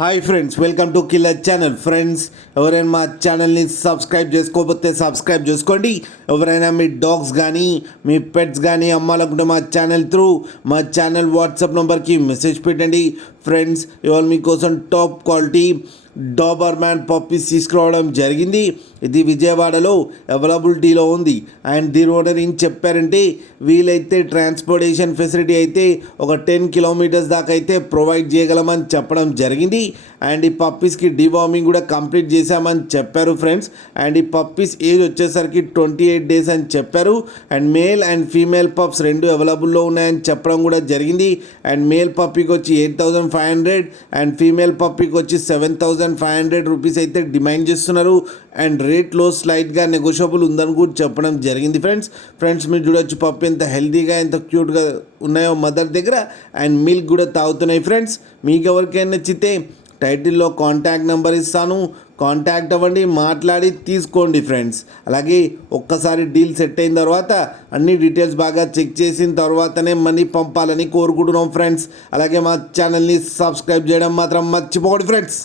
Hi friends, welcome to killer channel. Friends, ఎవరైనా మా ఛానల్ని సబ్స్క్రైబ్ చేసుకోకపోతే సబ్స్క్రైబ్ చేసుకోండి. ఎవరైనా మీ డాగ్స్ కానీ మీ పెట్స్ కానీ అమ్మాలనుకుంటే మా ఛానల్ త్రూ మా ఛానల్ వాట్సాప్ నెంబర్కి మెసేజ్ పెట్టండి. ఫ్రెండ్స్, ఇవాళ మీకోసం టాప్ క్వాలిటీ డాబర్మ్యాన్ పప్పీస్ తీసుకురావడం జరిగింది. ఇది విజయవాడలో అవైలబిలిటీలో ఉంది. అండ్ దీని ఓనర్ ఏం చెప్పారంటే, వీలైతే ట్రాన్స్పోర్టేషన్ ఫెసిలిటీ అయితే ఒక 10 కిలోమీటర్స్ దాకా అయితే ప్రొవైడ్ చేయగలమని చెప్పడం జరిగింది. అండ్ ఈ పప్పీస్కి డివార్మింగ్ కూడా కంప్లీట్ చేశామని చెప్పారు ఫ్రెండ్స్. అండ్ ఈ పప్పీస్ ఏజ్ వచ్చేసరికి 28 డేస్ అని చెప్పారు. And male and female pups రెండు అవైలబుల్లో ఉన్నాయని చెప్పడం కూడా జరిగింది. అండ్ మేల్ పప్పీకి వచ్చి 8,500 అండ్ ఫీమేల్ పప్పీకి వచ్చి 7,500 రూపీస్ అయితే డిమాండ్ చేస్తున్నారు. అండ్ రేట్లో స్లైట్గా నెగోషియబుల్ ఉందని కూడా చెప్పడం జరిగింది ఫ్రెండ్స్ మీరు చూడొచ్చు పప్పి ఎంత హెల్తీగా ఎంత క్యూట్గా ఉన్నాయో మదర్ దగ్గర. అండ్ మిల్క్ కూడా తాగుతున్నాయి ఫ్రెండ్స్. మీకు ఎవరికైనా నచ్చితే టైటిల్లో కాంటాక్ట్ నెంబర్ ఇస్తాను, కాంటాక్ట్ అవ్వండి, మాట్లాడి తీసుకోండి ఫ్రెండ్స్. అలాగే ఒక్కసారి డీల్ సెట్ అయిన తర్వాత అన్ని డీటెయిల్స్ బాగా చెక్ చేసిన తర్వాతనే మనీ పంపాలని కోరుకుంటున్నాం ఫ్రెండ్స్. అలాగే మా ఛానల్ని సబ్స్క్రైబ్ చేయడం మాత్రం మర్చిపోకండి ఫ్రెండ్స్.